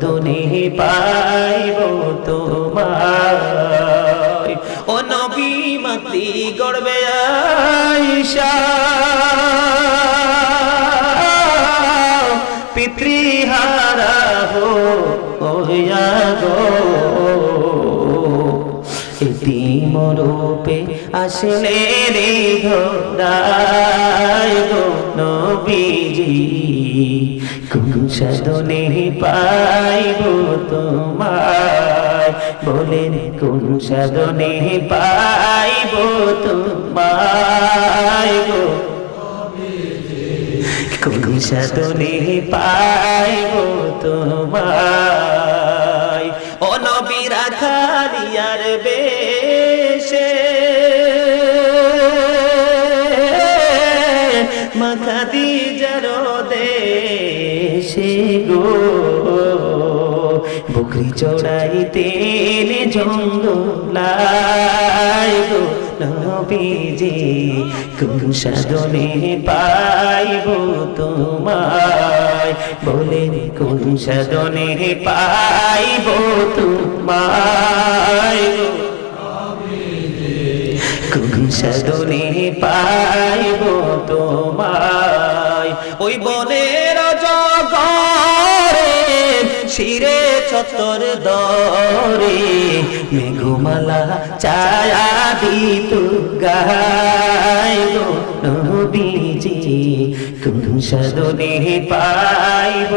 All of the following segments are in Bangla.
দুনি পাইব তোমায় ও নবী মাতি গড়বে আয়েশা পিতৃহারা হইয়া গো এতিম রূপে আসলে রে ধরায় গো নবীজি কোন সাধনে পাইব তোমায় বলেন কোন সাধনে পাইব তোমায় গো কোন সাধনে পাইব তোমায় ও নবী রাখালিয়ার বেশে খাদিজার দেশে গো বকরি চড়াইতেন জঙ্গলায় গো নবীজি কোন সাধনে পাইব তোমায় বলেন কোন সাধনে পাইব তোমায় কোন সাধনে পাইব তোমায় ওই বনের জগরে শিরে চত্বর দরে মেঘমালা ছায়া দিত গায় গো নবীজি কোন সাধনে পাইব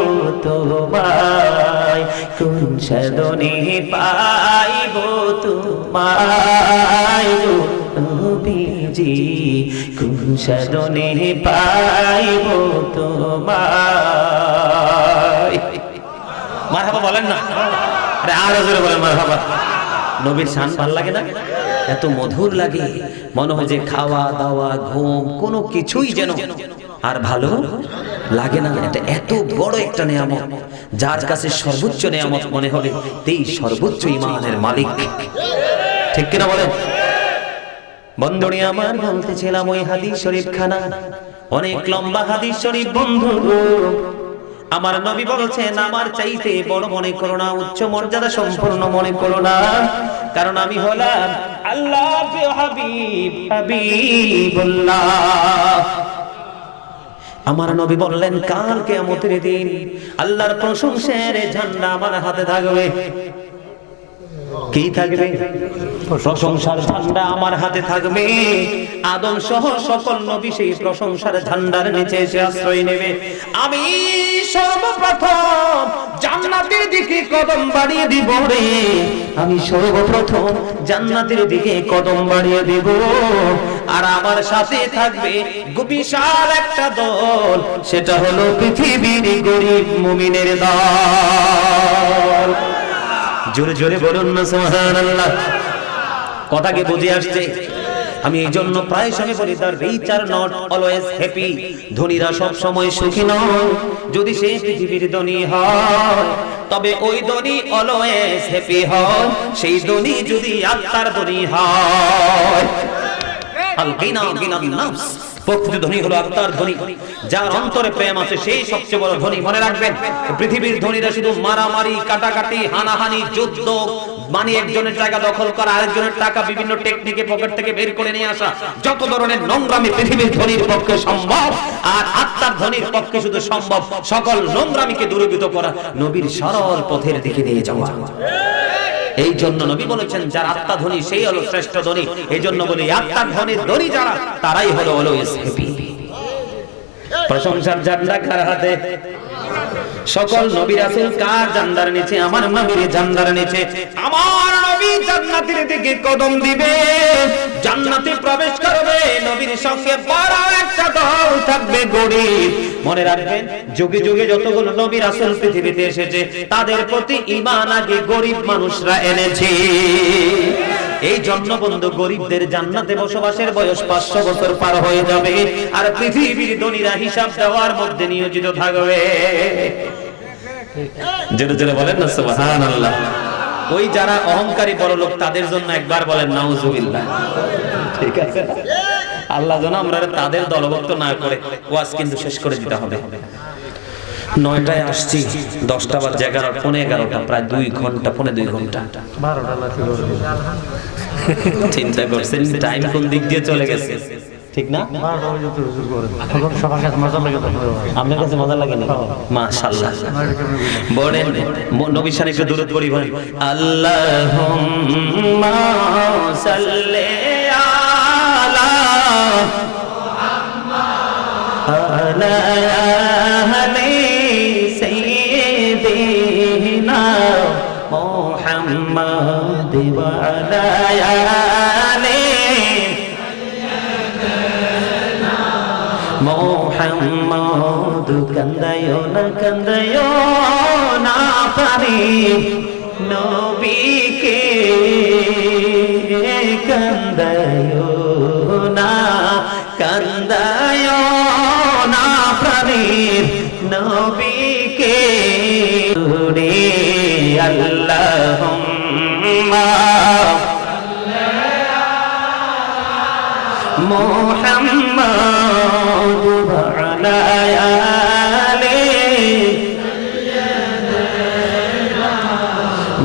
তোমায় কোন সাধনে পাইব তোমায় গো নবীজি কোন সাধনে পাইব তোমায় মারহাবা বলেন না আরে আরো জোরে বলেন মারহাবা নবীর শান ভালো লাগে না এত মধুর লাগে মনে হয় যে খাওয়া দাওয়া ঘুম কোনো কিছুই যেন আর ভালো লাগে না এটা এত বড় একটা নিয়ামত যার কাছে সর্বোচ্চ নিয়ামত মনে হবে তেই সর্বোচ্চ ঈমানের মালিক ঠিক কিনা বলেন বন্ধুনি আমার বলতেছিলাম ওই হাদিস শরীফ খানা অনেক লম্বা হাদিস শরীফ বন্ধু আমার নবী বলেছেন আমার চাইতে বড় মনে করো না উচ্চ মর্যাদা সম্পন্ন মনে করো না কারণ আমি হলাম আল্লাহর হাবিব হাবিবুল্লাহ আমার নবী বললেন কাল কিয়ামতের দিন আল্লাহর প্রশংসার ঝান্ডা আমার হাতে থাকবে কি থাকবে প্রশংসার ঝান্ডা আমার হাতে থাকবে আদম সহ সকল নবী সেই প্রশংসার ঝান্ডার নিচে এসে আশ্রয় নেবে আমি সর্বপ্রথম জান্নাতের দিকে কদম বাড়িয়ে দিব রে আমি সর্বপ্রথম জান্নাতের দিকে কদম বাড়িয়ে দেব আর আমার সাথে থাকবে বিশাল একটা দল সেটা হলো পৃথিবীর গরিব মুমিনের দল জোরে জোরে বলুন না সুবহানাল্লাহ কথা কি বুঝে আসছে আমি এই জন্য প্রায় সময় বলি the rich are not always happy ধনীরা সব সময় সুখী নয় যদি সে পৃথিবীর ধনী হয় তবে ওই ধনী অলওয়েজ হ্যাপি হয় সেই ধনী যদি আত্মার ধনী হয় আল গিনা গিনা নাফস প্রকৃত ধনী হলো আত্মার ধনী যার অন্তরে প্রেম আছে সেই সবচেয়ে বড় ধনী মনে রাখবেন পৃথিবীর ধনীরা শুধু মারামারি কাটাকাটি হানাহানি যুদ্ধ মানে একজনের টাকা দখল করা আরেকজনের টাকা বিভিন্ন টেকনিকে পকেট থেকে বের করে নিয়ে আসা যত ধরনের নোংরামি পৃথিবীর ধনীর পক্ষে সম্ভব আর আত্মার ধনীর পক্ষে শুধু সম্ভব সকল নোংরামিকে দূরীভূত করা নবীর সরল পথের দিকে নিয়ে যাওয়া এই জন্য নবী বলেছেন যার আত্মা ধনী সেই হলো শ্রেষ্ঠ ধনী এই জন্য বলি আত্মার ধনী যারা তারাই হলো অলওয়েজ হ্যাপি প্রশংসার ঝান্ডা কার হাতে সকল নবী রাসূল কার ঝান্ডার নিচে আমার নবীর ঝান্ডার নিচে আমার নবী জান্নাতের দিকে কদম দিবে জান্নাতে প্রবেশ করবে নবীর সঙ্গে বড় একটা দল থাকবে গরিব মনে রাখবেন যুগে যুগে যতগুলো নবী রাসূল পৃথিবীতে এসেছে তাদের প্রতি ঈমান আগে গরিব মানুষরা এনেছে এই জন্য বন্ধু গরিবদের জান্নাতে বসবাসের বয়স 500 বছর পার হয়ে যাবে আর পৃথিবীর ধনীরা হিসাব দেওয়ার মধ্যে নিয়োজিত থাকবে জোরে জোরে বলেন না সুবহানাল্লাহ ওই যারা অহংকারী বড় লোক তাদের জন্য একবার বলেন নাউজুবিল্লাহ ঠিক আছে আল্লাহ যেন আমরা তাদের দলভুক্ত না করে ওয়াজ কিন্তু শেষ করে দিতে হবে 9টায় আসছি, 10টা বাজে 11, পৌনে 11টা, প্রায় 2 ঘন্টা, পৌনে 2 ঘন্টা। 12টা লাঠি করে চিন্তা করছেন টাইম কোন দিক দিয়ে চলে গেছে, ঠিক না? 12টা পর্যন্ত হুজুর করে তখন সবার কাছে মজা লাগে। তখন আপনার কাছে মজা লাগে না? মাশাআল্লাহ। বলেন নবী শানে একটু দরুদ পড়ি ভাই। আল্লাহুম্মা সাল্লি আলা মুহাম্মাদ আলি সাইয়্যিদিনা মুহাম্মাদ ওয়া আলা আলি মোহাম্মদ। কান্দায়ো না পারি নবীকে, কান্দায়ো না পারি নবীকে রে। আল্লাহুম্মা মুহাম্মদ ওয়া আলা আলি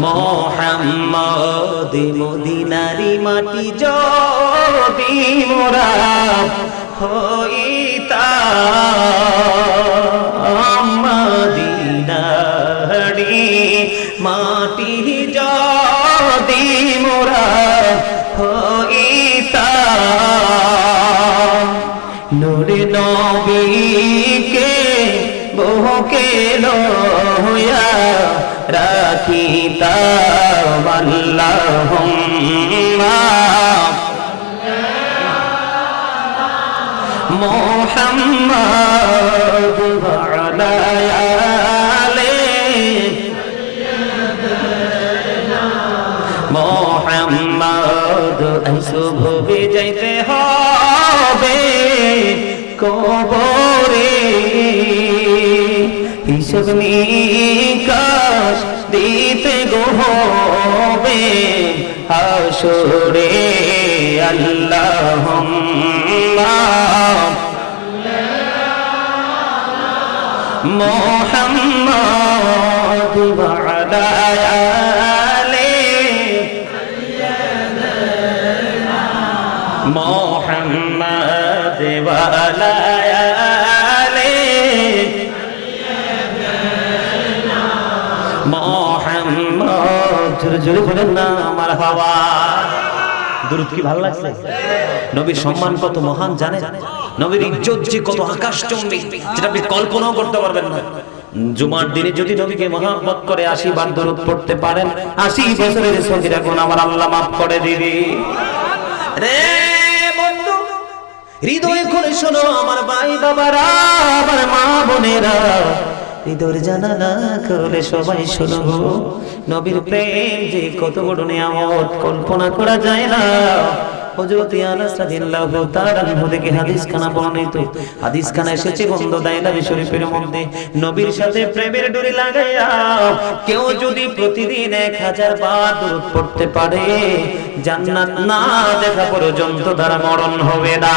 মুহাম্মদ। মদিনারি মাটি যদি মোরা হইতাম, মদিনারি মাটি যদি মোরা হইতাম, নূরে নবীকে বুকে লইয়া রাখিতাম। আল্লাহুম্মা মুহাম্মদ ওয়া আলা আলি মুহাম্মদ। শুভে যাইতে হবে কবরে, হিসাব নিকাশ দিতে গো হবে হাসরে। আল্লাহুম্মা মুহাম্মদ ওয়া আলা আলি মুহাম্মদ ওয়া আলা আলি মুহাম্মদ। জোরে জোরে বলেন না মারহাবা। দুরূদ কি ভালো লাগছে? নবীর সম্মান কত মহান জানেন? নবীর ইজ্জত যে কত আকাশচুম্বী, যেটা আপনি কল্পনাও করতে পারবেন না। জুমার দিনে যদি নবীকে মহব্বত করে 80 বার দরুদ পড়তে পারেন, 80 বছরের সগীরা গুনাহ আমার আল্লাহ মাফ করে দিবে। রে বন্ধু, হৃদয় খুলে শোনো আমার ভাই বাবারা, আমার মা বোনেরা, হৃদয়ের জানালা খুলে সবাই শোনো। নবীর প্রেম যে কত বড় নিয়ামত, কল্পনা করা যায় না। হযরত আনাস রাদিয়াল্লাহু তাআলা আনহু থেকে হাদিস খানা বর্ণিত, হাদিস খানা এসেছে বন্ধ দাইলাবি শরীফের মধ্যে। নবীর সাথে প্রেমের ডোরি লাগাইয়া কেউ যদি প্রতিদিন 1000 বার দরুদ পড়তে পারে, জান্নাত না দেখা পর্যন্ত তার মরণ হবে না।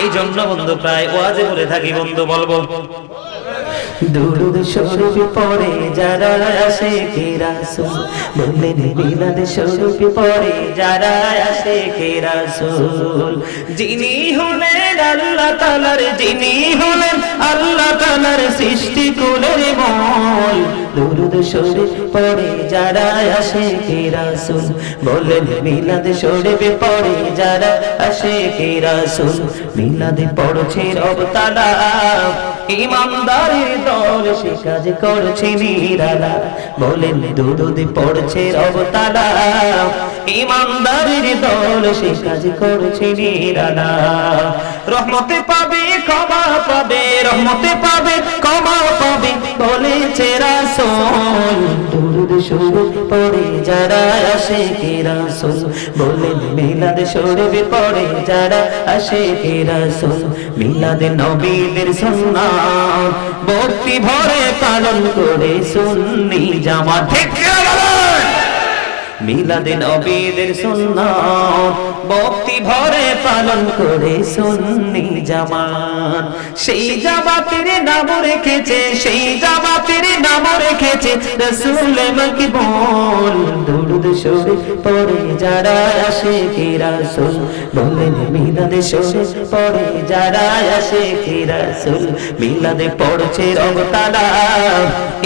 এই জন্য বন্ধু প্রায় ওয়াজে বলে থাকি, বন্ধু বলবো দুরূদ শরীফ পড়ে যারা আশিকে রাসূল, বললেন মিলাদ শরীফ পড়ে যারা আশিকে রাসূল। যিনি হলেন আল্লাহ তাআলার, যিনি হলেন আল্লাহ তাআলার সৃষ্টি কুলের মূল। দুরূদ শরীফ পড়ে যারা আশিকে রাসূল, বললেন মিলাদ শরীফ পড়ে যারা আশিকে রাসূল। মিলাদ পড়ছে রব তাআলা, ইমানদারের দল সে কাজ করছে নিরালা। বলেন দুরূদ পড়ছে রব তাআলা, ইমানদারের দল সে কাজ করছে নিরালা। রহমতে পাবে ক্ষমা পাবে, রহমতে পাবে ক্ষমা পাবে বলেছে রাসূল। দুরূদ শরীফ পড়ে যারা আশিকে রাসূল, বলেন মিলাদ শরীফ পড়ে যারা আশিকে রাসূল। মিলাদ নবীদের সুন্নাত ভক্তি ভরে পালন করে সুন্নি জামাত। ঠিক বলেন মিলাদে নবীদের সুন্নাত ভক্তি ভরে পালন করে সুন্নি জামাত। সেই জামাতের নাম রেখেছে, সেই জামাতের নাম রেখেছে রাসূল মাকবুল। দুরূদ শরীফ পড়ে যারা আশিকে রাসূল, বলেন মিলাদে শরীফ পড়ে যারা আশিকে রাসূল। মিলাদে পড়ছে রংতালা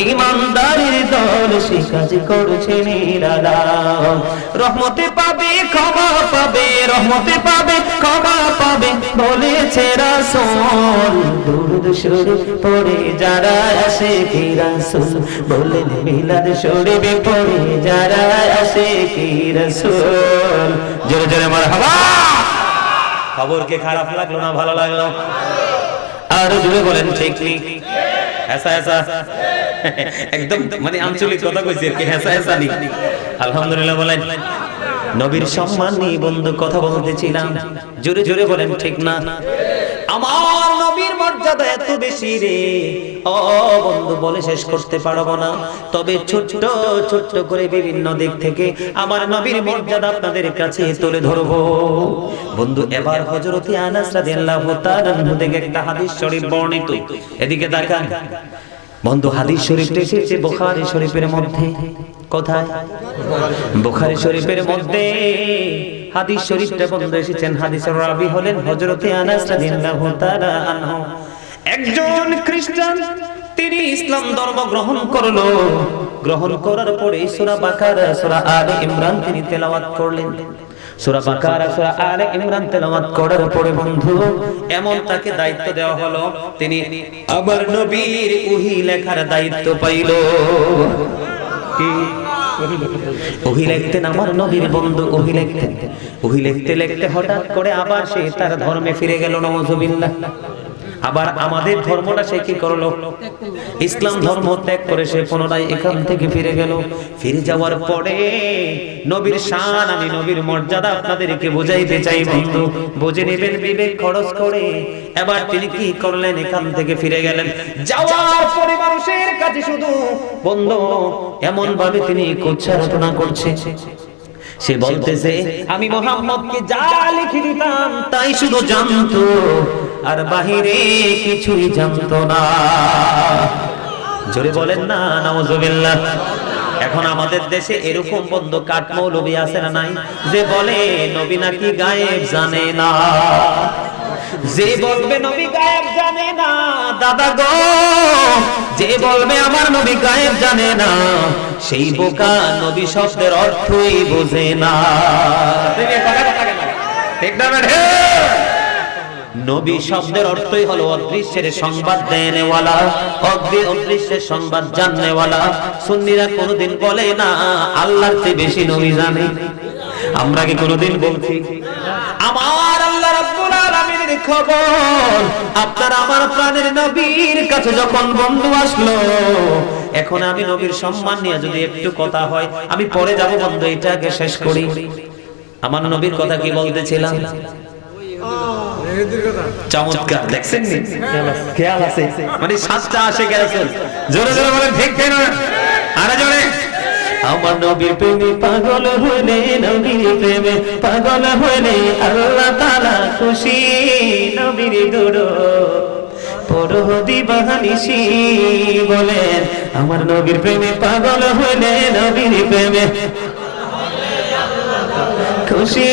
ইমানদারের দল, সে কাজ করছে নিরালাম। রহমতে পাবে ক্ষমা পাবে, রহমতে পাবে ক্ষমা পাবে বলেছে রাসূল। দুরূদ শরীফ পড়ে যারা আশিকে রাসূল, বলেন মিলাদ শরীফ পড়ে যারা আশিকে রাসূল। জোরে জোরে মারহাবা। খবর কি খারাপ লাগলো না ভালো লাগলো? আর জোরে বলেন ঠিক ঠিক। ऐसा ऐसा একদম মানে আঞ্চলিক কথা কইছি আর কি, ऐसा ऐसा নি। আলহামদুলিল্লাহ বলেন। নবীর সম্মান নিয়ে বন্ধু কথা বলতেছিলাম, জোরে জোরে বলেন ঠিক না? আমার নবীর মর্যাদা এত বেশি রে, ও বন্ধু বলে শেষ করতে পারবো না। তবে ছোট্ট ছোট্ট করে বিভিন্ন দিক থেকে আমার নবীর মর্যাদা আপনাদের কাছে তুলে ধরবো। বন্ধু এবার হযরতে আনাস রাদিয়াল্লাহু তাআলা থেকে একটা হাদিস শরীফ বর্ণিত, এদিকে তাকান বন্ধু। হাদিস শরীফটা এসেছে বুখারী শরীফের মধ্যে। কোথায়? বুখারী শরীফের মধ্যে হাদিস শরীফটা বন্ধু এসেছেন। হাদিসের রাবী হলেন হযরতে আনাস রাদিয়াল্লাহু তাআলা আনহু। একজন খ্রিস্টান, তিনি ইসলাম ধর্ম গ্রহণ করলো। গ্রহণ করার পরে সূরা বাকারা, সূরা আলে ইমরান তিনি তেলাওয়াত করলেন। সূরা বাকারা, সূরা আলে ইমরান তেলাওয়াত করার পরে বন্ধু এমন তাকে দায়িত্ব দেওয়া হলো, তিনি আমার নবীর ওহী লেখার দায়িত্ব পাইল। কি ওহী লিখতেন আমার নবীর বন্ধু, ওহী লিখতেন। ওহী লিখতে লিখতে হঠাৎ করে আবার সে তার ধর্মে ফিরে গেল, নাউযুবিল্লাহ। আবার আমাদের ধর্মটা সে কি করলো? ইসলাম ধর্ম ত্যাগ করে সে পুনরায় এখান থেকে ফিরে গেল। ফিরে যাওয়ার পরে নবীর শান, আমি নবীর মর্যাদা আপনাদেরকে বুঝাইতে চাই বন্ধু, বুঝে নেবেন বিবেক খরচ করে। এবার তিনি কি করলেন? এখান থেকে ফিরে গেলেন। যাওয়ার পরে মানুষের কাছে শুধু বন্ধু এমন ভাবে তিনি উচ্চারণা করছে, সে বলতেছে আমি মুহাম্মদকে যা লিখে দিতাম তাই শুধু জানতো, আর বাহিরে কিছুই জানতো না। জোরে বলেন না নাউযুবিল্লাহ। এখন আমাদের দেশে এরকম বন্ধু কাট মৌলবী আছে না নাই, যে বলে নবী নাকি গায়েব জানে না। যে বলবে নবী গায়েব জানে না, দাদা গো, যে বলবে আমার নবী গায়েব জানে না, সেই বোকা, নবী শব্দের অর্থই বোঝে না। ঠিক না? নবী শব্দের অর্থই হলো অদৃশ্যের সংবাদ দেনেওয়ালা, অদৃশ্যের সংবাদ জাননেওয়ালা। সুন্নিরা কোনোদিন বলে না আল্লাহর চেয়ে বেশি নবী জানে। আমরা কি কোনোদিন বলছি আমার আল্লাহ রাব্বুল আলামিনের খবর আপনার আমার প্রাণের নবীর কাছে যখন বন্ধু আসলো? এখন আমি নবীর সম্মান নিয়ে যদি একটু কথা হয়, আমি পরে যাব বন্ধু, এটাকে শেষ করি। আমার নবীর কথা কি বলতেছিলাম? চমৎকার, দেখছেন নি? খেয়াল আছে মানে সাতটা আসে গেছে। জোরে জোরে বলেন ঠিক কেন? আরে জোরে। আমার নবীর প্রেমে পাগল হইলে, নবীর প্রেমে পাগল হইলে আল্লাহ তাআলা খুশি। নবীর দরুদ পড়ো দিবানিশি, বলেন আমার নবীর প্রেমে পাগল হইলে, নবীর প্রেমে খুশি।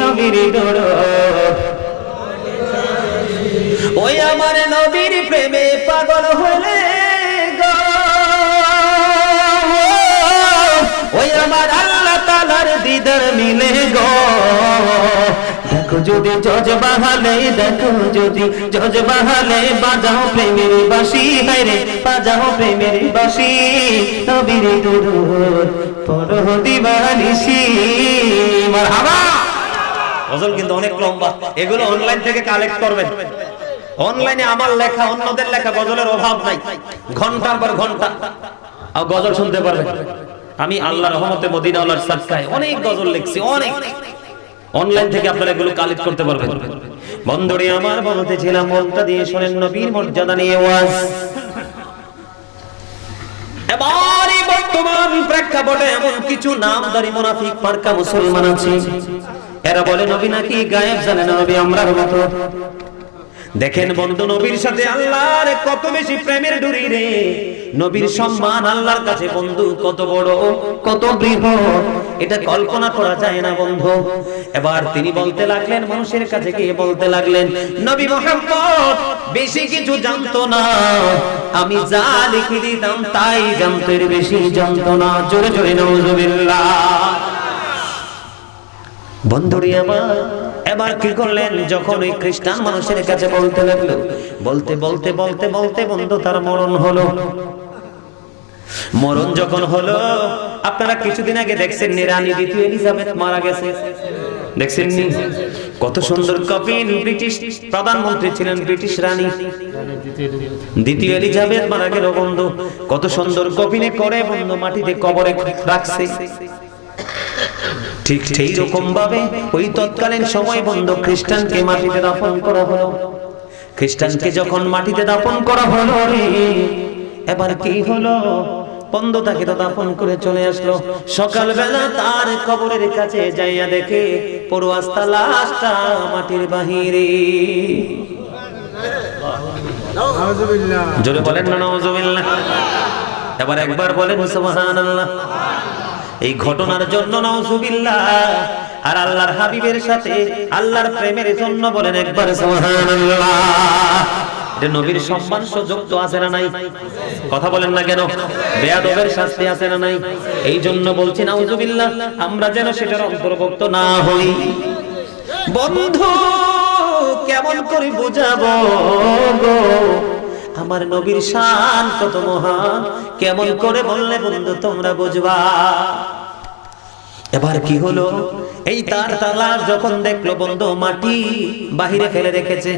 নবীর দরুদ ওই আমার নবীর প্রেমে পাগল হইলে গো, ওই আমার আল্লাহ তাআলার দিদার মিলে গো। দেখো যদি জজবাহালে, দেখো যদি জজবাহালে, বাজাও প্রেমের বাঁশি, হায়রে বাজাও প্রেমের বাঁশি। নবীর দরুদ পড়ো দিবানিশি। মারহাবা। গজল কিন্তু অনেক লম্বা, এগুলো অনলাইন থেকে কালেক্ট করবেন। অনলাইনে আমার লেখা, অন্যদের লেখা গজলের অভাব নাই, ঘন্টার পর ঘন্টা গজল শুনতে পারবেন। আমি আল্লাহর রহমতে মদিনাওয়ালার সাদকায় অনেক গজল লিখছি, অনেক। অনলাইন থেকে আপনারা এগুলো কালেক্ট করতে পারবেন। বন্ধুরে আমার বলতেছিলাম, মনটা দিয়ে শোনেন নবীর মর্যাদা নিয়ে ওয়াজ। এবারে বর্তমান প্রেক্ষাপটে এমন কিছু নামদারি মুনাফিক মার্কা মুসলমান আছে, এরা বলে নবী নাকি গায়েব জানে না, নবী আমরার মতো। দেখেন বন্ধু, নবীর সাথে আল্লাহর কত বেশি প্রেমের ডুরি রে। নবীর সম্মান আল্লাহর কাছে বন্ধু কত বড়, কত বৃহৎ, এটা কল্পনা করা যায় না বন্ধু। এবার তিনি বলতে লাগলেন, মানুষের কাছে গিয়ে বলতে লাগলেন, নবী মুহাম্মদ বেশি কিছু জানতো না, আমি যা লিখে দিতাম তাই জানতো, এর বেশি জানতো না। জোরে জোরে নাউজুবিল্লাহ। বন্ধুরি আমার, এবার কি করলেন, যখন ওই খ্রিস্টান মানুষের কাছে বলতে লাগলো, বলতে বলতে বলতে বলতে বন্ধু তার মরণ হলো। মরণ যখন হলো, আপনারা কিছুদিন আগে দেখছেন রানী দ্বিতীয় এলিজাবেথ মারা গেছে, দেখছেন নি? কত সুন্দর কফিন, ব্রিটিশ প্রধানমন্ত্রী ছিলেন ব্রিটিশ রানী দ্বিতীয় এলিজাবেথ মারা গেল বন্ধু। কত সুন্দর কফিনে করে বন্ধু মাটিতে কবরে রাখছে। ঠিক সেই রকম ভাবে ওই তৎকালীন সময় বন্ধু খ্রিস্টানকে মাটিতে দাফন করা হলো। খ্রিস্টানকে যখন মাটিতে দাফন করা হলো রে, এবার কি হলো বন্ধু, তাকে তো দাফন করে চলে আসলো। সকালবেলা তার কবরের কাছে যাইয়া দেখে পুরো আস্তা লাশটা মাটির বাহিরে। জোরে বলেন না নাউজুবিল্লাহ। এবার একবার বলেন সুবহানাল্লাহ। এই ঘটনার জন্য নাউজুবিল্লাহ, আর আল্লাহর হাবিবের সাথে আল্লাহর প্রেমের জন্য বলেন একবার সুবহানাল্লাহ। এটা নবীর সম্মান সুযোগ তো আছে না নাই? কথা বলেন না কেন? বেয়াদবের শাস্তি আছে না নাই? এই জন্য বলছি নাউজুবিল্লাহ, আমরা যেন সেটার অন্তর্ভুক্ত না হই। বন্ধু কেমন করে বুঝাবো গো আমার নবীর শান কত মহান, কেমন করে বললে বন্ধু তোমরা বুঝবা। এবার কি হলো, এই তার লাশ যখন দেখলো বন্ধু মাটি বাহিরে ফেলে রেখেছে,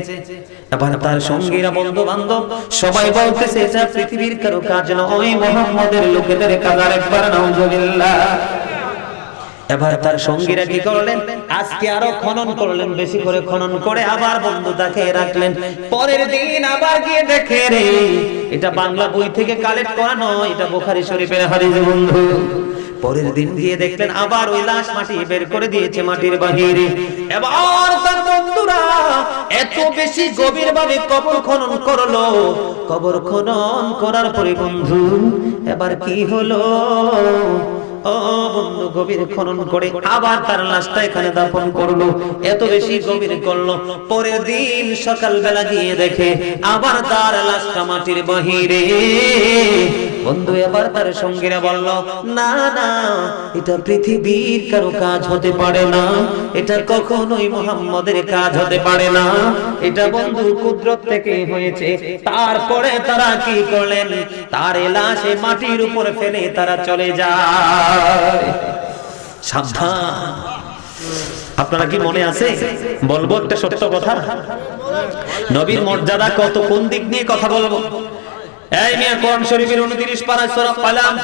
এবার তার সঙ্গীরা বন্ধু বান্ধব সবাই বলতেছে এটা পৃথিবীর কারো কাজ নয়, মুহাম্মদের লোকেদের কাজ। একবার নাউজুবিল্লাহ। এবার তার সঙ্গীরা কি করলেন, আজকে আরো খনন করলেন, বেশি করে খনন করে আবার বন্ধু তাকে রাখলেন। পরের দিন আবার গিয়ে দেখে রে, এটা বাংলা বই থেকে কালেক্ট করা নয়, এটা বুখারী শরীফের হাদিস বন্ধু। পরের দিন গিয়ে দেখলেন আবার ওই লাশ মাটি বের করে দিয়েছে মাটির বাহিরে। এবার তার বন্ধুরা এত বেশি গভীর ভাবে কবর খনন করলো। কবর খনন করার পরে বন্ধু এবার কি হলো, ও বন্ধু গভীর খনন করে আবার তার লাশটা এখানে দাফন করলো। এত বেশি গভীর করলো, পরের দিন সকালবেলা গিয়ে দেখে আবার তার লাশটা মাটির বাহিরে। বন্ধু এবার তার সঙ্গীরা বলল, না না, এটা পৃথিবীর কারো কাজ হতে পারে না, এটা কখনোই মুহাম্মদের কাজ হতে পারে না, এটা বন্ধু কুদরত থেকে হয়েছে। তারপরে তারা কি করলেন, তার লাশে মাটির উপরে ফেলে তারা চলে যায়। সাবধান। আপনারা কি মনে আছে, বলবো একটা সত্য কথা, নবীর মর্যাদা কত, কোন দিক নিয়ে কথা বলবো। এই মিয়া কোরআন শরীফের 29 পারা সূরা কালাম,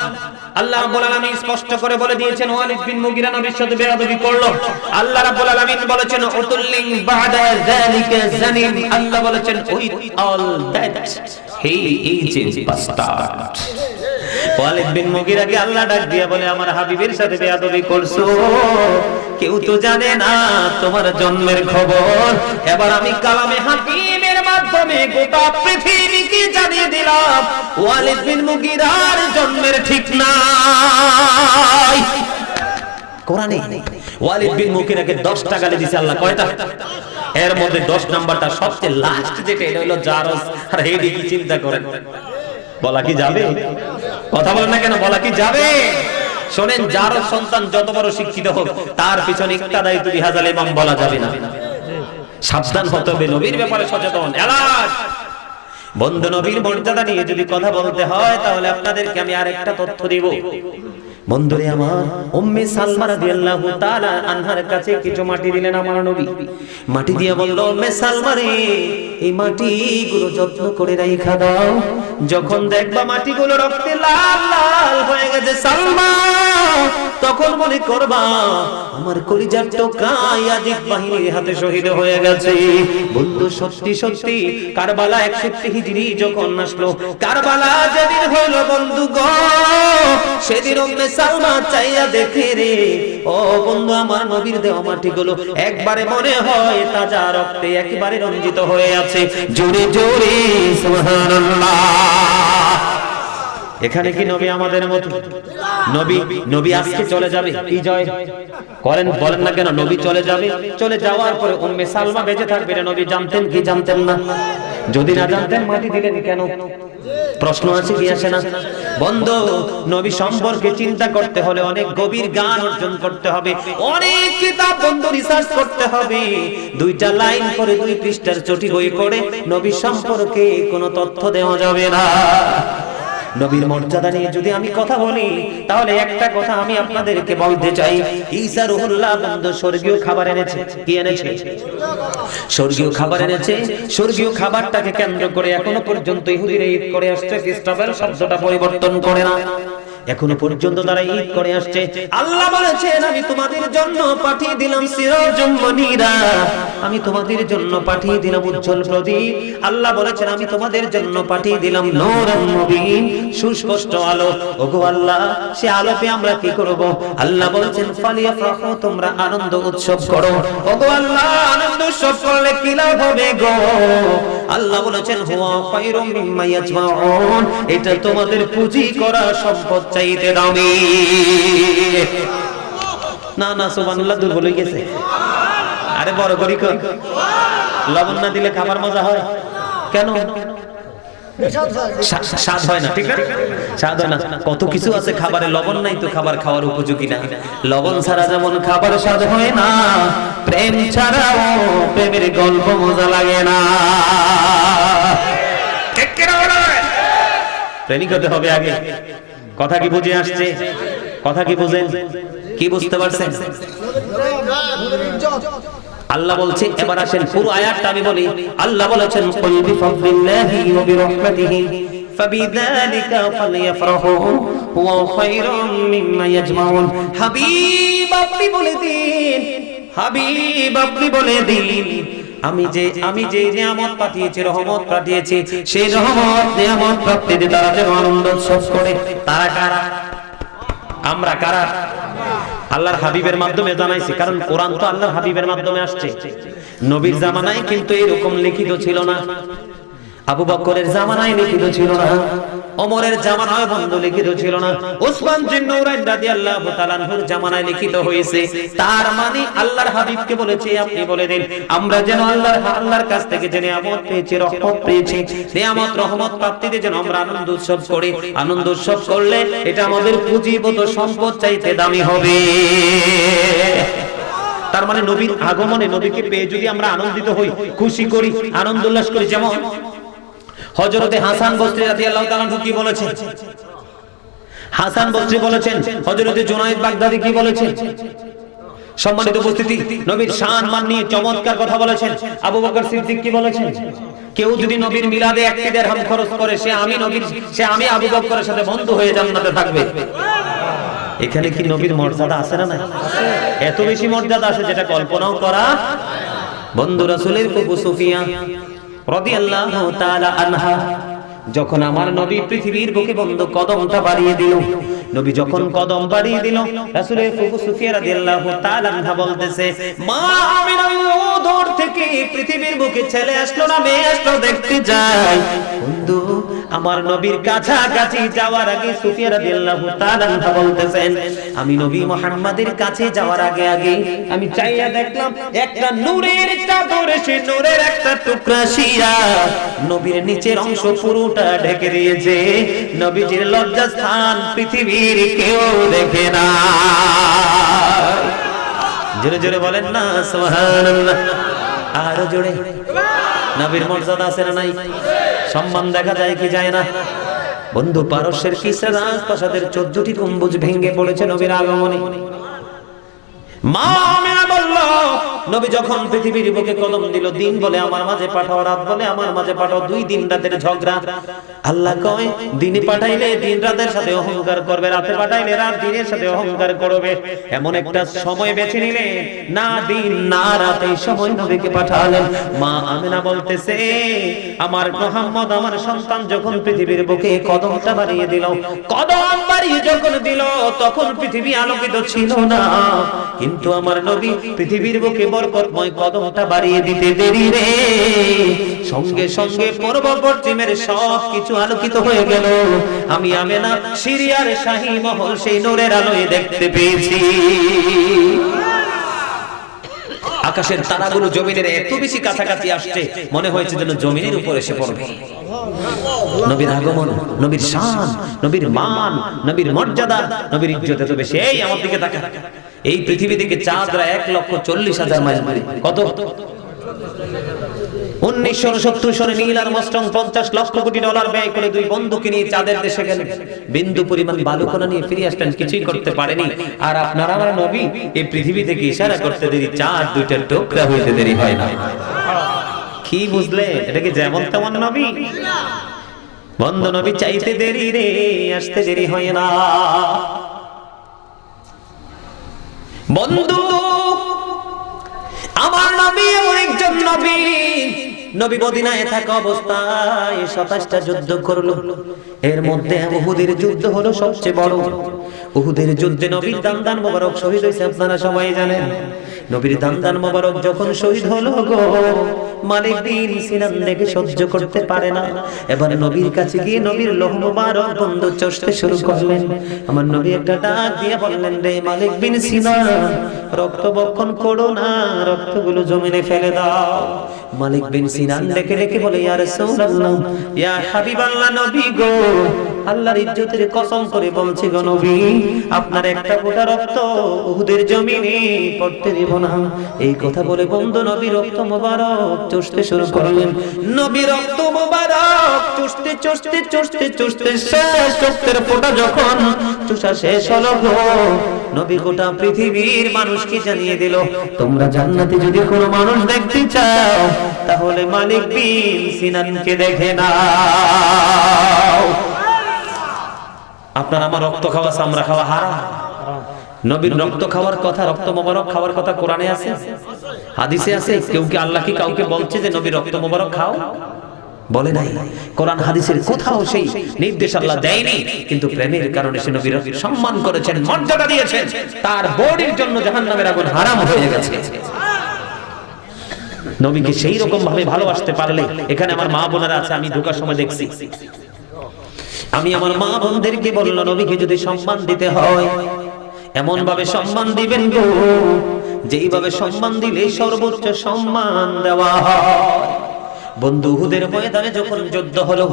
আল্লাহ রাব্বুল আলামিন স্পষ্ট করে বলে দিয়েছেন ওয়ালিদ বিন মুগিরা নবীর সাথে বেয়াদবি করলো। আল্লাহ রাব্বুল আলামিন বলেছেন উতুল্লিং বাদা যালিকা জানিম, আল্লাহ বলেছেন with all that he is a bastard. ওয়ালিদ বিন মুগিরাকে আল্লাহ ডাক দিয়া বলে, আমার হাবিবের সাথে বেয়াদবি করছো, কেউ তো জানে না তোমার জন্মের খবর। এবার আমি কালামে হাকিমের মাধ্যমে গোটা পৃথিবীকে জানিয়ে দিলাম ওয়ালিদ বিন মুগিরার জন্মের ঠিক নাই। কোরআনে ওয়ালিদ বিন মুগিরাকে 10টা গালি দিয়েছে আল্লাহ। কয়টা? এর মধ্যে 10 নাম্বারটা সবচেয়ে লাস্ট, যেটা এটা হলো জারজ। আর এই দিকে চিন্তা করেন, বলা কি যাবে? কথা বলেন না কেন, বলা কি যাবে? শোনেন, যার সন্তান যত বড় শিক্ষিত হোক, তার পিছনে ইক্তাদাই তুবি হাজাল ইমাম বলা যাবে না। সাবধান হতে হবে, নবীর ব্যাপারে সচেতন। এলাচ বন্ধু, নবীর মর্যাদা নিয়ে যদি কথা বলতে হয়, তাহলে আপনাদেরকে আমি আরেকটা তথ্য দিব। বন্ধুরে আমার, উম্মে সালমা রাদিয়াল্লাহু তাআলা আনহার কাছে কিছু মাটি দিলেন আমার নবী। মাটি দিয়ে বলল, উম্মে সালমা রে, এই মাটিগুলো যত্ন করে রাইখা দাও, যখন দেখবা মাটিগুলো রক্তে লাল লাল হয়ে গেছে সালমা, তখন মনে করবা আমার কলিজার টুকরা ইয়াজিদ বাহিনীর হাতে শহীদ হয়ে গেছে। বন্ধু সত্যি সত্যি কারবালা 61 হিজরি যখন আসলো, কারবালা যেদিন হলো বন্ধু গো, সেদিন উম্মে সালমা চাইয়া দেখে রে, ও বন্ধু আমার নবীর দেওয়া মাটিগুলো একবারে মনে হয় তাজা রক্তে একবারে রঞ্জিত হয়ে আছে। জোরে জোরে সুবহানাল্লাহ। এখানে কি নবী আমাদের মতো? নবী আজকে চলে যাবে, কি জয় করেন বলেন না কেন? নবী চলে যাবে, চলে যাওয়ার পরে উম্মে সালমা বেঁচে থাকবে, নবী জানতেন কি জানতেন না? যদি না জানতেন মাটি দিলেন কেন? প্রশ্ন আছে কি আসে না? বন্ধু, নবী সম্পর্কে চিন্তা করতে হলে অনেক গভীর জ্ঞান অর্জন করতে হবে, অনেক কিতাব বন্ধু রিসার্চ করতে হবে। দুইটা লাইন করে 2 পৃষ্ঠার চটি বই পড়ে নবী সম্পর্কে কোনো তথ্য দেওয়া যাবে না। নবীর মর্যাদা নিয়ে যদি আমি কথা বলি, তাহলে একটা কথা আমি আপনাদেরকে বলতে চাই। ঈসা রুহুল্লাহ বন্ধু স্বর্গীয় খাবার এনেছে। কি এনেছে? স্বর্গীয় খাবার এনেছে। স্বর্গীয় খাবারটাকে কেন্দ্র করে এখনো পর্যন্ত ইহুদিরা ঈদ করে আসছে, খ্রিস্টানরা শব্দটা পরিবর্তন করে না, এখনো পর্যন্ত তারা ঈদ করে আসছে। আল্লাহ বলেছেন আমি তোমাদের জন্য পাঠিয়ে দিলাম সিরাজুম মুনীরা, আমি তোমাদের জন্য পাঠিয়ে দিলাম উজ্জ্বল প্রদীপ। আল্লাহ বলেছেন আমি তোমাদের জন্য পাঠিয়ে দিলাম নূরুন মুবিন, সুস্পষ্ট আলো। ওগো আল্লাহ, সে আলোতে আমরা কি করব? আল্লাহ বলেছেন ফালিয়াফরাহু, তোমরা আনন্দ উৎসব করো। ওগো আল্লাহ, আনন্দ উৎসব করলে কি লাভ হবে গো? আল্লাহ বলেছেন হুয়া খায়রুম মিম্মা ইয়াজমাউন, এটা তোমাদের পুঁজি করা সম্পদ চাইতে দামি। না না সুবহানাল্লাহ, দুর্বল হয়ে গেছে। আরে বড় করি কই, লবণ না দিলে খাবার মজা হয় কেন? স্বাদ হয় না, ঠিক না? স্বাদ হয় না। কত কিছু আছে খাবারে, লবণ নাই তো খাবার খাওয়ার উপযোগী না। লবণ ছাড়া যেমন খাবার স্বাদ হয় না, প্রেম ছাড়াও প্রেমের গল্প মজা লাগে না। প্রেমিক হতে হবে আগে। কথা কি বুঝে আসছে? কথা কি বুঝেন? কি বুঝতে পারছেন? আল্লাহ বলছে, এবার আসেন পুরো আয়াতটা আমি বলি। আল্লাহ বলেছেন কুল বিফাদলিল্লাহি ওয়া বিরহমাতিহি ফাবিযালিকা ফালইফরাহু হুয়া খায়রুম মিম্মা ইয়াজমাউন। হাবিব আপনি বলে দিন, হাবিব আপনি বলে দিন, আমি যে নিয়ামত পাঠিয়েছি, রহমত পাঠিয়েছি, সেই রহমত নিয়ামত প্রাপ্তিতে তারা যেন আনন্দ উৎসব করে। তারা কারা? আমরা কারা? আল্লাহর হাবিবের মাধ্যমে জানাইছি, কারণ কোরআন তো আল্লাহর হাবিবের মাধ্যমে আসছে। নবীর জামানায় কিন্তু এরকম লিখিত ছিল না, আবু বকরের জামানায় লিখিত ছিল না, ওমরের জামানায় বন্ধ লিখিত ছিল না, ওসমান বিন নূরাইন রাদিয়াল্লাহু তাআলা আনহুর জামানায় লিখিত হয়েছে। তার মানে আল্লাহর হাবিবকে বলেছে আপনি বলে দিন, আমরা যেন আল্লাহর কাছ থেকে যে নিয়ামত পেয়েছি, রহমত পেয়েছি, নিয়ামত রহমত প্রাপ্তিতে যেন আমরা আনন্দ উৎসব করি। আনন্দ উৎসব করলে এটা আমাদের পুঁজিগত সম্পদ চাইতে দামি হবে। তার মানে নবীর আগমনে, নবীকে পেয়ে যদি আমরা আনন্দিত হই, খুশি করি, আনন্দ উল্লাস করি, যেমন হযরতে হাসান বসরি রাদিয়াল্লাহু তাআলা কি বলেছেন? হাসান বসরি বলেছেন, হযরতে জুনায়েদ বাগদাদি কি বলেছেন? সম্মানিত উপস্থিতি, নবীর শান মান নিয়ে চমৎকার কথা বলেছেন। আবু বকর সিদ্দিক কি বলেছেন? কেউ যদি নবীর মিলাদে 1 দিরহাম খরচ করে, সে আমি আবু বকরের সাথে বন্ধু হয়ে জান্নাতে থাকবে। এখানে কি নবীর মর্যাদা আছে না? এত বেশি মর্যাদা আছে যেটা কল্পনাও করা। বন্ধু রাসূলের ফুফু সুফিয়া রাদিয়াল্লাহু তাআলা আনহা যখন আমার নবী পৃথিবীর বুকে বন্ধু কদমটা বাড়িয়ে দিল, নবী যখন কদম বাড়িয়ে দিল, রাসূলের ফুফু সুফিয়া রাদিয়াল্লাহু তাআলা আনহা বলতেছে, মা আমিনা দূর থেকে পৃথিবীর বুকে ছেলে আসলো না মেয়ে আসলো দেখতে যাই। বন্ধু আমার নবীর কাছাকাছি যাওয়ার আগে সুফিয়া রাদিয়াল্লাহু তাআলা আনহা বলতেছেন, আমি নবী মুহাম্মাদের কাছে যাওয়ার আগে আমি চাইয়া দেখলাম একটা নূরের চাদর, সে নূরের একটা টুকরা শিয়া নবীর নিচের অংশ পুরোটা ঢেকে দিয়েছে। নবীজির লজ্জাস্থান পৃথিবীর কেউ দেখে না। জোরে জোরে বলেন না সুবহানাল্লাহ। আরো জোরে। নবীর মর্যাদা আছে না নাই? সম্মান দেখা যায় কি যায় না? বন্ধু পারস্যের কিসরা রাজপ্রাসাদের 14টি গম্বুজ ভেঙে পড়েছে নবীর আগমনে। মা আমিনা বলল, নবী যখন পৃথিবীর বুকে কদম দিল, দিন বলে আমার মাঝে পাঠাও, রাত বলে আমার মাঝে পাঠাও, 2 দিন রাতের ঝগড়া। আল্লাহ কয় দিনে পাঠাইলে দিন রাতের সাথে অহংকার করবে, রাতে পাঠাইলে রাত দিনের সাথে অহংকার করবে। এমন একটা সময় বেছে নিলে না দিন না রাত, এই সময় নবীকে পাঠালেন। মা আমিনা বলতেছে আমার মুহাম্মদ আমার সন্তান যখন পৃথিবীর বুকে কদমটা বাড়িয়ে দিল, কদম বাড়িয়ে যখন দিল তখন পৃথিবী আলোকিত ছিল না, কিন্তু আমার নবী পৃথিবীর বুকে বরকতময় কদমটা বাড়িয়ে দিতে দেরি রে, সঙ্গে সঙ্গে পূর্ব পশ্চিমের সব কিছু আলোকিত হয়ে গেল। আমি আমিনা সিরিয়ার শাহী মহল সেই নূরের আলোয় দেখতে পেয়েছি। আকাশের তারাগুলো জমিনের এত বেশি কাছাকাছি আসছে, মনে হয়েছে যেন জমিনের উপর এসে পড়বে। নবীর আগমন, নবীর শান, নবীর মান, নবীর মর্যাদা, নবীর ইজ্জত এত বেশি। এই আমার দিকে তাকা, এই পৃথিবী থেকে চাঁদরা 1,40,000 মাইল দূরে। কত? 1970 সালে নীল আর্মস্ট্রং $50 লক্ষ কোটি ব্যয় করে 2 বন্ধুকে নিয়ে চাঁদের দেশে গেলেন, বিন্দু পরিমাণ বালুকণা নিয়ে ফিরে আসলেন, কিছুই করতে পারেনি। আর আপনার আমার নবী এই পৃথিবী থেকে ইশারা করতে দেরি, চাঁদ 2টা টুকরা হইতে দেরি হয় না। কি বুঝলে? এটা কি যেমন তেমন নবী? বন্ধু নবী চাইতে দেরি রে, আসতে দেরি হয় না। বন্ধু আমার নবী এমন একজন নবী, নবী মদিনায় থাকা অবস্থায় 27টা যুদ্ধ করলো, এর মধ্যে উহুদের যুদ্ধ হলো সবচেয়ে বড়। উহুদের যুদ্ধে নবীর দান্দান মোবারক শহীদ হয়েছে, আপনারা সবাই জানেন। নবীর দান্দান মোবারক যখন শহীদ হলো গো, মালিক বিন সিনান দেখে সহ্য করতে পারে না, এবার নবীর কাছে গিয়ে নবীর লোহ মোবারক বন্ধ চষতে শুরু করলেন। আমার নবী একটা ডাক দিয়ে বললেন, রে মালিক বিন সিনান, রক্ত বক্ষণ করো না, রক্তগুলো জমিনে ফেলে দাও। মালিক বিন সিনান ডেকে ডেকে বলে, ইয়া রাসূলুল্লাহ, ইয়া হাবিবাল্লাহ, নবী গো, আল্লাহর ইজ্জতের কসম করে বলছি গো নবী, আপনার একটা ফোঁটা রক্ত উহুদের জমিনে পড়তে দেব না। এই কথা বলে বন্ধু নবী রক্ত মোবারক চষতে শুরু করলেন। নবী রক্ত মোবারক চষতে চষতে চষতে চষতে শেষ রক্তের ফোঁটা যখন চষা শেষ হলো গো, নবী গোটা পৃথিবীর মানুষকে জানিয়ে দিল, তোমরা জান্নাতে যদি কোনো মানুষ দেখতে চাও তাহলে মালিক বিন সিনানকে দেখে নাও। আপনার আমার রক্ত খাওয়া চামড়া খাওয়া হারাম। নবীর রক্ত খাওয়ার কথা, রক্ত মোবারক খাওয়ার কথা কোরআনে আছে, হাদিসে আছে। কেউ কি আল্লাহ কি কাউকে বলছে যে নবীর রক্ত মোবারক খাও? বলে নাই। কোরআন হাদিসের কোথাও সেই নির্দেশ আল্লাহ দেয়নি, কিন্তু প্রেমের কারণে সে নবীর সম্মান করেছেন, মর্যাদা দিয়েছেন, তার বডির জন্য জাহান্নামের আগুন হারাম হয়ে গেছে। নবীকে সেই রকম ভাবে ভালোবাসতে পারলে, এখানে আমার মা বোনেরা আছে, আমি ঢোকার সময় দেখছি, আমি আমার মা বোনদেরকে বলল, নবীকে যদি সম্মান দিতে হয় এমন ভাবে সম্মান দিবেন গো, যেইভাবে সম্মান দিলে সর্বোচ্চ সম্মান দেওয়া হয়। বন্ধু উহুদের ময়দানে যখন যুদ্ধ হলো,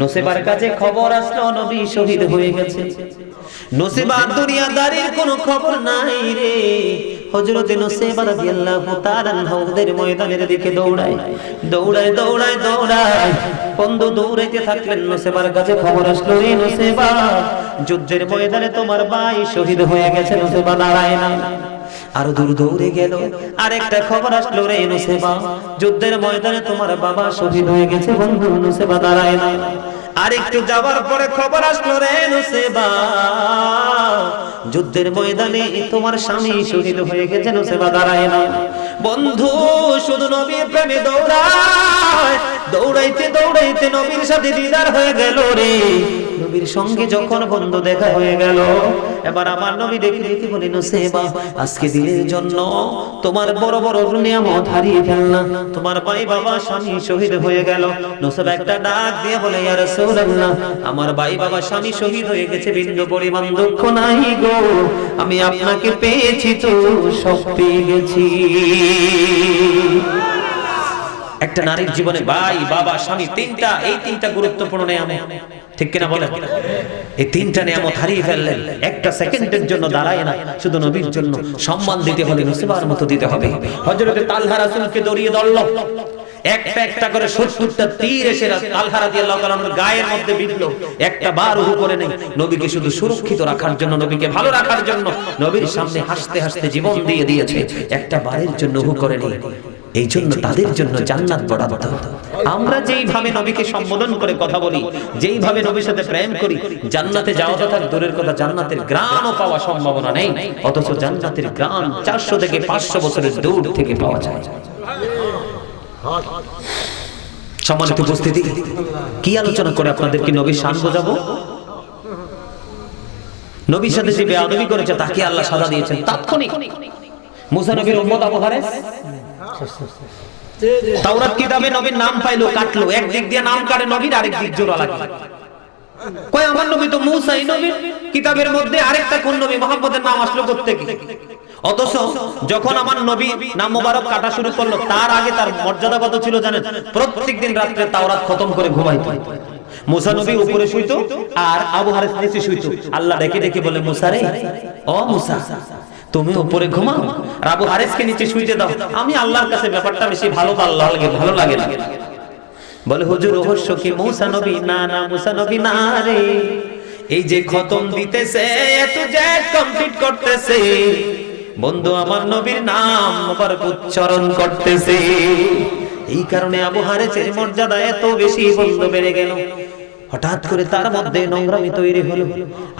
নসেবার কাছে খবর আসলো নবী শহীদ হয়ে গেছে। নসেবা দুনিয়াদারির কোনো খবর নাই রে। হযরতে নসেবা রাদিয়াল্লাহু তাআলা উহুদের ময়দানের দিকে দৌড়ায় দৌড়ায় দৌড়ায় দৌড়ায়, বন্ধু দৌড়াইতে থাকলেন। নসেবার কাছে খবর আসলো, রে নসেবা, যুদ্ধের ময়দানে তোমার ভাই শহীদ হয়ে গেছে। নসেবা দাঁড়ায় না, আরো দূর দৌড়ে গেল, আরেকটা খবর আসলো, রে নসেবা, যুদ্ধের ময়দানে তোমার বাবা শহীদ হয়ে গেছে। বন্ধু নসেবা দাঁড়ায় না, আরেকটু যাওয়ার পরে খবর আসলো, রে নসেবা, যুদ্ধের ময়দানে তোমার স্বামী শহীদ হয়ে গেছে। নসেবা দাঁড়ায় না। বন্ধু শুধু নবীর প্রেমে দৌড়ায়, দৌড়াইতে দৌড়াইতে নবীর সাথে দিদার হয়ে গেল রে। নবীর সঙ্গে যখন বন্ধু দেখা হয়ে গেল, এবার আমার নবী দেখে দেখে বলে, নসেবা, আজকে দিনের জন্য তোমার বড় বড় নিয়ামত হারিয়ে ফেললাম, তোমার ভাই বাবা স্বামী শহীদ হয়ে গেল। নসেবা একটা ডাক দিয়ে বলে, ইয়া রাসূলুল্লাহ, আমার ভাই বাবা স্বামী শহীদ হয়ে গেছে, বিন্দু পরিমাণ দুঃখ নাই গো, আমি আপনাকে পেয়েছি তো সব পেয়ে গেছি। একটা নারীর জীবনে ভাই বাবা স্বামী তিনটা, এই তিনটা গুরুত্বপূর্ণ নিয়ামত, ঠিক কিনা বলেন? এই তিনটা নিয়ামত হারিয়ে ফেললেন, একটা সেকেন্ডের জন্য দাঁড়ায় না। শুধু নবীর জন্য সম্মান দিতে হলে নসিবার মতো দিতে হবে। হযরতে তালহা রাসূলকে দড়িয়ে ধরল, একটা একটা করে 70টা তীর এসে তালহা রাদিয়াল্লাহু তাআলার গায়ের মধ্যে বিঁধলো, একটা বার উহু করে নেই। নবীকে শুধু সুরক্ষিত রাখার জন্য, নবীকে ভালো রাখার জন্য নবীর সামনে হাসতে হাসতে জীবন দিয়ে দিয়েছে, একটা বারের জন্য উহু করে নেই। এই জন্য তাদের জন্য জান্নাত বরাদ্দ। আমরা যেইভাবে নবীকে সম্বোধন করে কথা বলি, যেইভাবে নবীর সাথে প্রেম করি, জান্নাতে যাওয়া তো তার দূরের কথা, জান্নাতের গ্রামও পাওয়া সম্ভাবনা নেই। অথচ জান্নাতের গ্রাম 400 থেকে 500 বছরের দূর থেকে পাওয়া যায়। সম্মানিত উপস্থিতি, কি আলোচনা করে আপনাদেরকে নবীর শান বোঝাবো? নবীর সাথে যে বেয়াদবি করেছে তাকে আল্লাহ সাজা দিয়েছেন তাৎক্ষণিক। মুসা নবীর উম্মত আবু হারেস তাওরাত কিতাবে নবীর নাম পাইলো, কাটলো, একদিক দিয়ে নাম কাটে নবীর, আরেক দিক জোড়া লাগে। কয় আমার নবী তো মুসা, এই নবীর কিতাবের মধ্যে আরেকটা কোন নবী মুহাম্মদের নাম আসলো কোত্থেকে? অথচ যখন আমার নবী নাম মোবারক কাটা শুরু করলো, তার আগে তার মর্যাদা কত ছিল জানেন? প্রত্যেকদিন রাত্রে তাওরাত খতম করে ঘুমাইতো। মুসা নবী উপরে শুইতো আর আবু হারেস নিচে শুইতো। আল্লাহ ডেকে ডেকে বলে, মুসা রে, ও মুসা, তুমি উপরে ঘুমাও, আবু হারেসকে নিচে শুইতে দাও। আমি আল্লাহর কাছে ব্যাপারটা বেশি ভালো লাগে না। বলে, হুজুর রহস্য কি? মুসা নবী না, না মুসা নবী না রে, এই যে খতম দিতেছে, এত যে কমপ্লিট করতেছে, বন্ধু আমার নবীর নাম মোবারক উচ্চারণ করতেছে। এই কারণে আবু হারেসের মর্যাদা এত বেশি বন্ধু বেড়ে গেল। হঠাৎ করে তার মধ্যে নোংরামি তৈরি হলো।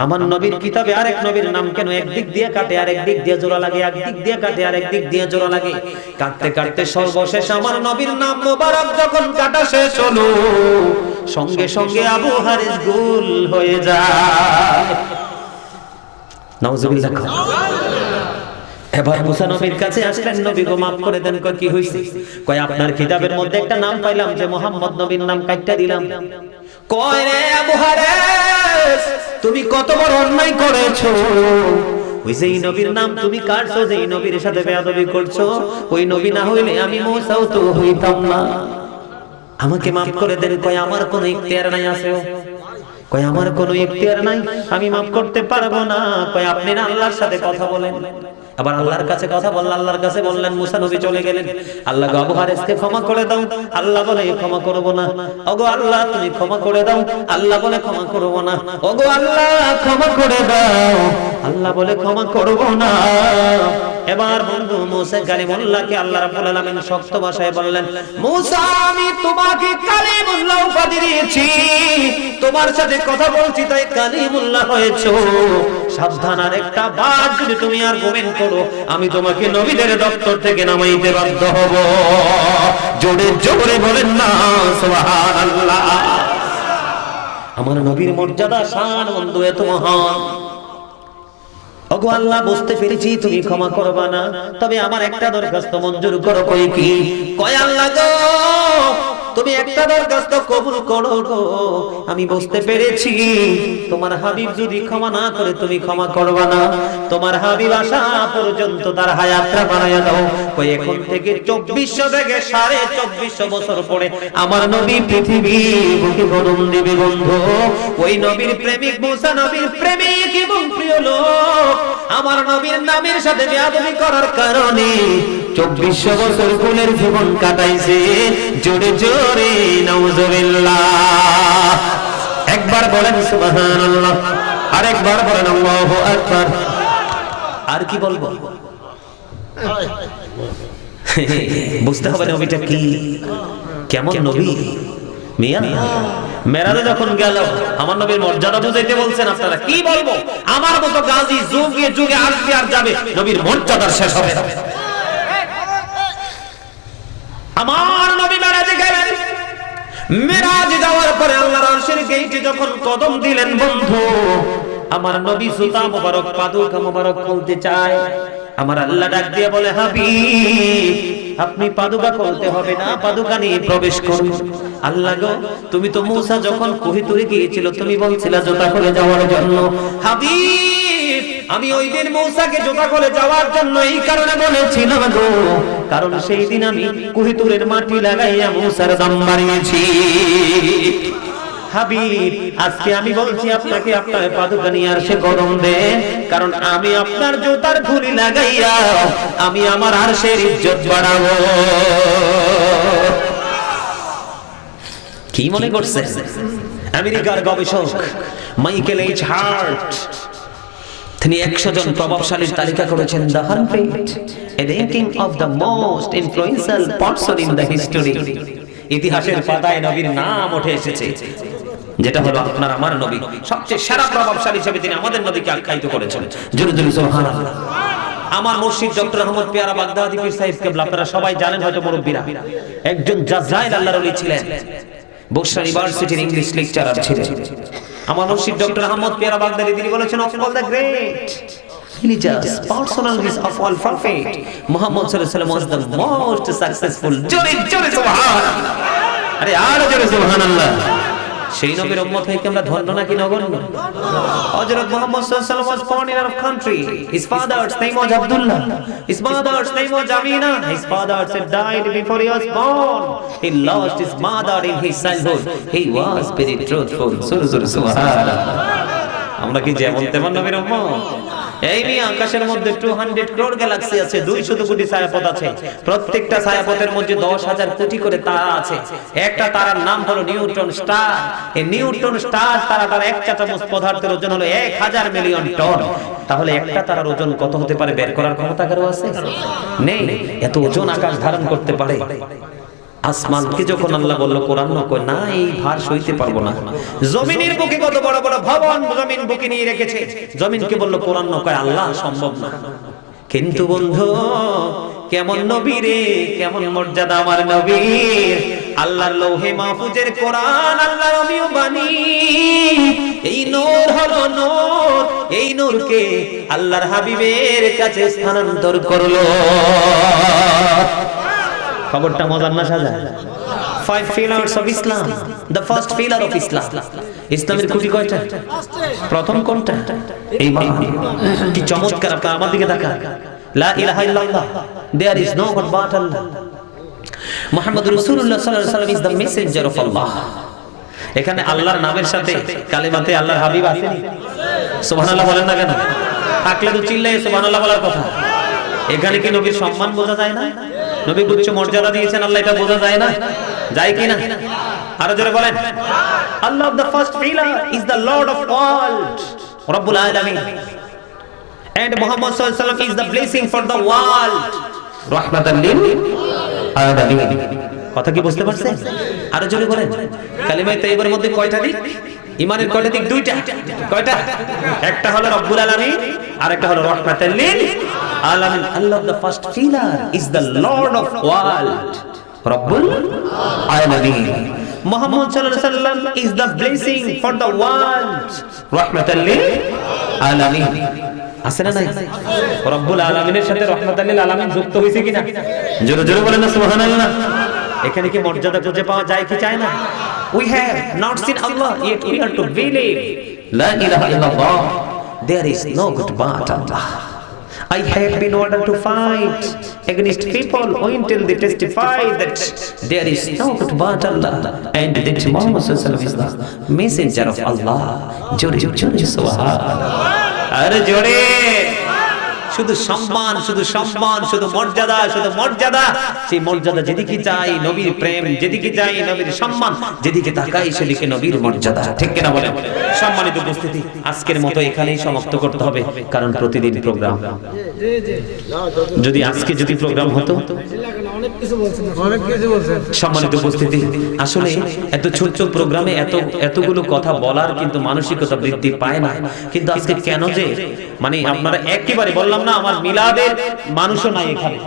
আমার নবীর কিতাবে আরেক নবীর নাম কেন একদিক দিয়ে কাটে আরেক দিক দিয়ে জোড়া লাগে, একদিক দিয়ে কাটে আরেক দিক দিয়ে জোড়া লাগে। কাটতে কাটতে সর্বশেষ আমার নবীর নাম মোবারক যখন কাটা শেষ হলো, সঙ্গে সঙ্গে আবু হারেস গোল হয়ে যায়। নাউজুবিল্লাহ। এবার মুসা নবীর কাছে আসলেন, নবী গো মাফ করে দেন। কয় কি হইছে? কয় আপনার কিতাবের মধ্যে একটা নাম পাইলাম যে মুহাম্মদ নবীর নাম কাটটা দিলাম। কয় রে আবু হারেস, তুমি কত বড় অন্যায় করেছো। ওই যে নবীর নাম তুমি কাটছো, যে নবীর সাথে বেয়াদবি করছো, ওই নবী না হইলে আমি মুসাও তো হইতাম না। আমাকে মাফ করে দেন। কয় আমার কোনো ইখতিয়ার নাই আছে? কয় আমার কোনো ইখতিয়ার নাই, আমি মাফ করতে পারবো না। কয় আপনি না আল্লাহর সাথে কথা বলেন। আবার আল্লাহর কাছে কথা বললেন, আল্লাহর কাছে বললেন। মুসা নবী চলে গেলেন। আল্লাহ গো আবু হারেসকে ক্ষমা করে দাও। আল্লাহ বলে ক্ষমা করব না। ওগো আল্লাহ তুমি ক্ষমা করে দাও। আল্লাহ বলে ক্ষমা করব না। ওগো আল্লাহ ক্ষমা করে দাও। আল্লাহ বলে ক্ষমা করব না। এবার বন্ধু মুসা কালিমুল্লাহকে আল্লাহ রাব্বুল আলামিন শক্ত ভাষায় বললেন, মুসা আমি তোমাকে কালিমুল্লাহ উপাধি দিয়েছি, তোমার সাথে কথা বলছি তাই কালিমুল্লাহ হয়েছো। সাবধান, আর একটা বার যদি তুমি আর গোমেন করো, আমি তোমাকে নবীদের দপ্তর থেকে নামাইতে বাধ্য হব। জোরে জোরে বলেন না সুবহানাল্লাহ। আমার নবীর মর্যাদা শান বন্ধু এত মহান। ওগো আল্লাহ, বুঝতে পেরেছি তুমি ক্ষমা করবা না, তবে আমার একটা দরখাস্ত মঞ্জুর করো। কই কি? কয় আল্লাহ গো তুমি একটা দরখাস্ত কবুল করো গো। আমি বুঝতে পেরেছি তোমার হাবিব যদি ক্ষমা না করে তুমি ক্ষমা করবা না। তোমার হাবিব আসা পর্যন্ত তার হায়াতটা বাড়ায়া দাও। কই এখন থেকে 2400 থেকে 2450 বছর পরে আমার নবী পৃথিবী বুকে জন্ম নেবে বন্ধু। ওই নবীর প্রেমিক মুসা নবীর প্রেমিক এবং প্রিয় লোক আমার নবীর নামের সাথে বেয়াদবি করার কারণে 2400 বছর কুলের জীবন কাটাইছে। জোরে জোরে নাউজুবিল্লাহ। একবার বলেন সুবহানাল্লাহ, আরেকবার বলেন আল্লাহু আকবার। আর কি বলবো? বুঝতে হবে নবীটা কি, কেমন নবী। মিয়া মেরাজে যখন গেল আমার নবীর মর্যাদা বুঝাইতে বলছেন, আপনারা কি বলবো? আমার মতো গাজী যুগে যুগে আসবে আর যাবে, নবীর মর্যাদার শেষ হবে না। আমার নবী মেরাজে গেলেন। মেরাজে যাওয়ার পরে আল্লাহর আরশের গেইটে যখন কদম দিলেন বন্ধু, আমার নবী জুতা মোবারক পাদুকা মোবারক খুলতে চায়। আমার আল্লাহ ডাক দিয়ে বলে, হাবিব আপনি পাদুকা খুলতে হবে না, পাদুকা নিয়ে প্রবেশ করুন। আল্লাহ গো তুমি তো মুসা যখন কোহিতুরে গিয়েছিল তুমি বলছিলা জুতা খুলে যাওয়ার জন্য। হাবিব আমি ওই দিন মুসাকে জুতা খুলে যাওয়ার জন্য এই কারণে বলেছিলাম গো, কারণ সেই দিন আমি কোহিতুরের মাটি লাগাইয়া মুসার দাম বাড়িয়েছি। হাবিব আজকে আমি বলছি আপনাকে আপনার পাদুকা নিয়ে আর সে কদম দেন, কারণ আমি আপনার জুতার ধুলি লাগাইয়া আমি আমার আরশের ইজ্জত বাড়াবো। কি মনে করছেন? আমেরিকার গবেষক মাইকেল এইচ হার্ট তিনি 100 জন প্রভাবশালীর তালিকা করেছেন, the 100 ranking of the most influential person in the history। ইতিহাসের পাতায় নবীর নাম উঠে এসেছে, যেটা হলো আপনার আমার নবী। সবচেয়ে সেরা প্রভাবশালী হিসেবে তিনি আমাদের নবীকে আখ্যায়িত করেছেন। জোরে জোরে সুবহানাল্লাহ। আমার মুর্শিদ ডক্টর আহমদ পেয়ারা বাগদাদি পীর সাহেব কেবলা, আপনারা সবাই জানেন হয়তো মুরব্বীরা, একজন জাযরাইল আল্লাহর ওলি ছিলেন, বসরা ইউনিভার্সিটির ইংলিশ লেকচারার ছিলেন। আমার মুর্শিদ ডক্টর আহমদ পেয়ারা বাগদাদি তিনি বলেছেন, of all the great religious personalities of all prophet Muhammad sallallahu alaihi wasallam was the most successful। জোরে জোরে সুবহানাল্লাহ। আরে আর জোরে সুবহানাল্লাহ। সেই নবীর উম্মত হয়ে কি আমরা ধন্য নাকি নগণ্য? হযরত মুহাম্মদ সাল্লাল্লাহু আলাইহি ওয়াসাল্লাম was born in our country. His father's name was Abdullah. His mother's name was Amina. His father had died before he was born. He lost his mother in his childhood. He was very truthful। সুবহানাল্লাহ। আমরা কি যেমন তেমন নবীর উম্মত? এই নিয়ে আকাশের মধ্যে 200 crore গ্যালাক্সি আছে, 200 কোটি ছায়াপথ আছে, প্রত্যেকটা ছায়াপথের মধ্যে 10,000 কোটি করে তারা আছে। একটা তারার নাম হলো নিউটন স্টার। এই নিউটন স্টার তারাটার এক চামচ পদার্থের ওজন হলো 1000 মিলিয়ন টন। তাহলে একটা তারার ওজন কত হতে পারে বের করার ক্ষমতা কারো আছে? নেই। এত ওজন আকাশ ধারণ করতে পারে। আসমানকে যখন আল্লাহ বলল কোরআন কই না, এই ভার সইতে পারবো না। জমিনের বুকে কত বড় বড় ভবন জমিন বুকে নিয়ে রেখেছে, জমিনকে বলল কোরআন কয় আল্লাহ সম্ভব না। কিন্তু বন্ধু কেমন নবী রে, কেমন মর্যাদা আমার নবীর। আল্লাহর লৌহে মাহফুজের কোরআন আল্লাহর অমিয় বাণী। এই নূর হলো নূর, এই নূরকে আল্লাহর হাবিবের কাছে স্থানান্তর করলো। খবরটা মজার না সাজা? 5 pillars of Islam, the first pillar of Islam। ইসলামের খুঁটি কয়টা? প্রথম কোনটা? ঈমান। কি চমৎকার! আপনারা আমার দিকে তাকান। লা ইলাহা ইল্লাল্লাহ, there is no god but Allah। মুহাম্মদুর রাসূলুল্লাহ সাল্লাল্লাহু আলাইহি ওয়াসাল্লাম is the messenger of Allah। এখানে আল্লাহর নামের সাথে কালেমাতে আল্লাহর হাবিব আছে নি? সুবহানাল্লাহ বলেন না কেন? থাকলে তো চিল্লায়ে সুবহানাল্লাহ বলার কথা। এখানে কি নবীর সম্মান বোঝা যায় না? নবী উচ্চ মর্যাদা দিয়েছেন আল্লাহ, এটা বোঝা যায় না? যায় কি না? আরো জোরে বলেন। আল্লাহ the first pillar is the Lord of world, Rabbul Alamin, and Muhammad sallallahu alaihi wasallam is the blessing for the world, rahmatan lil alamin। কথা কি বুঝতে পারছেন? আরো জোরে বলেন। কালিমায়ে তাইয়্যিবার মধ্যে কয়টা দিক? ঈমানের কয়টা দিক? দুইটা। কয়টা? একটা হলো রব্বুল আলামিন আর একটা হলো রাহমাতাল লিল আলামিন। আল্লাহ the first pillar is the Lord of world, Rabbul Alamin। Muhammad sallallahu alaihi wasallam is the blessing for the world, rahmatan lil alamin। আছে না নাই? রব্বুল আলামিনের সাথে রাহমাতাল লিল আলামিন যুক্ত হইছে কিনা? জোরে জোরে বলেন না সুবহানাল্লাহ। এখানে কি মর্যাদা খুঁজে পাওয়া যায় কি চায় না? We have not seen Allah, yet we are to believe la ilaha illallah, there is no God but Allah। I have been ordered to fight against people until they testify that there is no God but Allah and that Muhammad sallallahu alaihi wasallam is the messenger of Allah। জোরে জোরে সুবহানাল্লাহ। আরে জোরে। শুধু সম্মান, শুধু সম্মান, শুধু মর্যাদা, শুধু মর্যাদা। সেই মর্যাদা যেদিকে চাই নবীর প্রেম, যেদিকে চাই নবীর সম্মান, যেদিকে তাকাই সেদিকে নবীর মর্যাদা। ঠিক কিনা বলেন? সম্মানিত উপস্থিতি, আজকের মতো এখানেই সমাপ্ত করতে হবে, কারণ প্রতিদিন প্রোগ্রাম। যদি আজকে যদি প্রোগ্রাম হতো, সম্মানিত উপস্থিতি, আসলে এত ছোট্ট প্রোগ্রামে এতগুলো কথা বলার কিন্তু মানসিকতা বৃদ্ধি পায় না। কিন্তু আজকে কেন যে মানে আপনারা একেবারে বললাম না, আমার মিলাদের মানুষও নাই এখানে,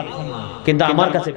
কিন্তু আমার কাছে